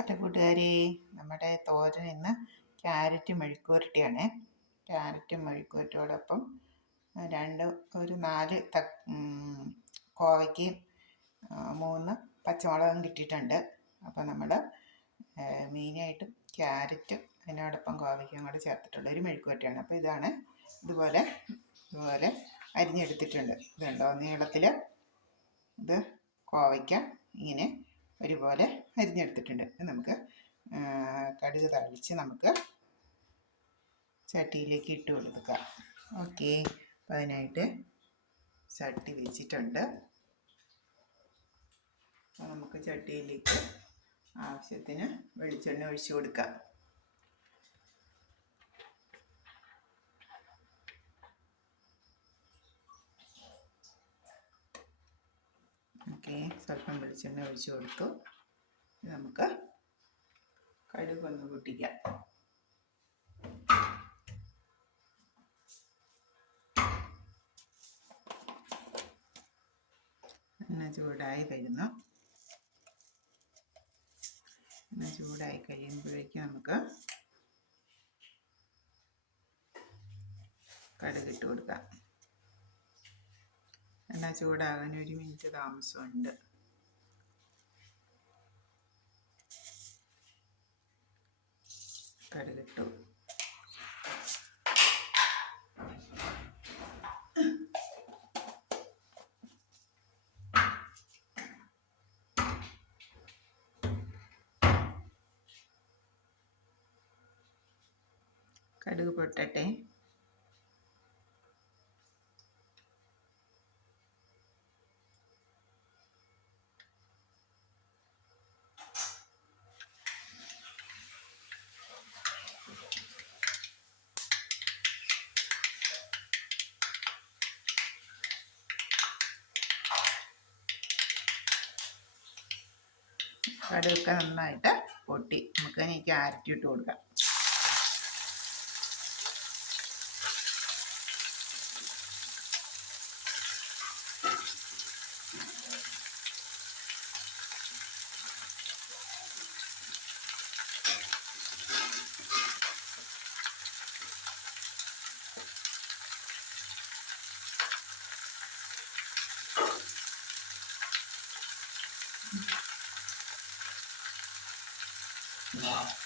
Hello കൂട്ടുകാരെ. നമ്മുടെ തോരൻ ഇന്ന് ക്യാരറ്റ് മെഴുക്കുവരട്ടിയാണ്. ക്യാരറ്റ് മെഴുക്കുവരട്ടിയോടൊപ്പം രണ്ട് ഒരു നാല് ത കോവയ്ക്കയും മൂന്ന് പച്ചമുളകും കിട്ടിയിട്ടുണ്ട്. അപ്പോൾ നമ്മൾ മെയിനായിട്ടും ക്യാരറ്റും അതിനോടൊപ്പം കോവയ്ക്കും കൂടെ ചേർത്തിട്ടുള്ള ഒരു മെഴുക്കുവരട്ടിയാണ്. അപ്പോൾ ഇതാണ് ഇതുപോലെ ഇതുപോലെ അരിഞ്ഞെടുത്തിട്ടുണ്ട്. ഇതുണ്ടോ? നീളത്തിൽ ഇത് കോവയ്ക്ക ഇങ്ങനെ ഒരുപോലെ അരിഞ്ഞെടുത്തിട്ടുണ്ട്. നമുക്ക് കടുക് തളിച്ച് നമുക്ക് ചട്ടിയിലേക്ക് ഇട്ട് കൊടുക്കാം. ഓക്കെ. അപ്പം അതിനായിട്ട് ചട്ടി വെച്ചിട്ടുണ്ട്. അപ്പോൾ നമുക്ക് ചട്ടിയിലേക്ക് ആവശ്യത്തിന് വെളിച്ചെണ്ണ ഒഴിച്ച് കൊടുക്കാം ഓക്കെ സ്വല്പം വെളിച്ചെണ്ണ ഒഴിച്ച് കൊടുത്തു. നമുക്ക് കടുകൊന്ന് പൊട്ടിക്കാം. എണ്ണ ചൂടായി വരുന്നു. എണ്ണ ചൂടായി കഴിയുമ്പോഴേക്കും നമുക്ക് കടുകിട്ട് കൊടുക്കാം. എണ്ണ ചൂടാകാൻ ഒരു മിനിറ്റ് താമസമുണ്ട്. കടുകിട്ടു. കടുക് പൊട്ടട്ടെ. കടുകൊക്കെ നന്നായിട്ട് പൊട്ടി. നമുക്ക് ഇനി ക്യാരറ്റ് ഇട്ട് കൊടുക്കാം. が、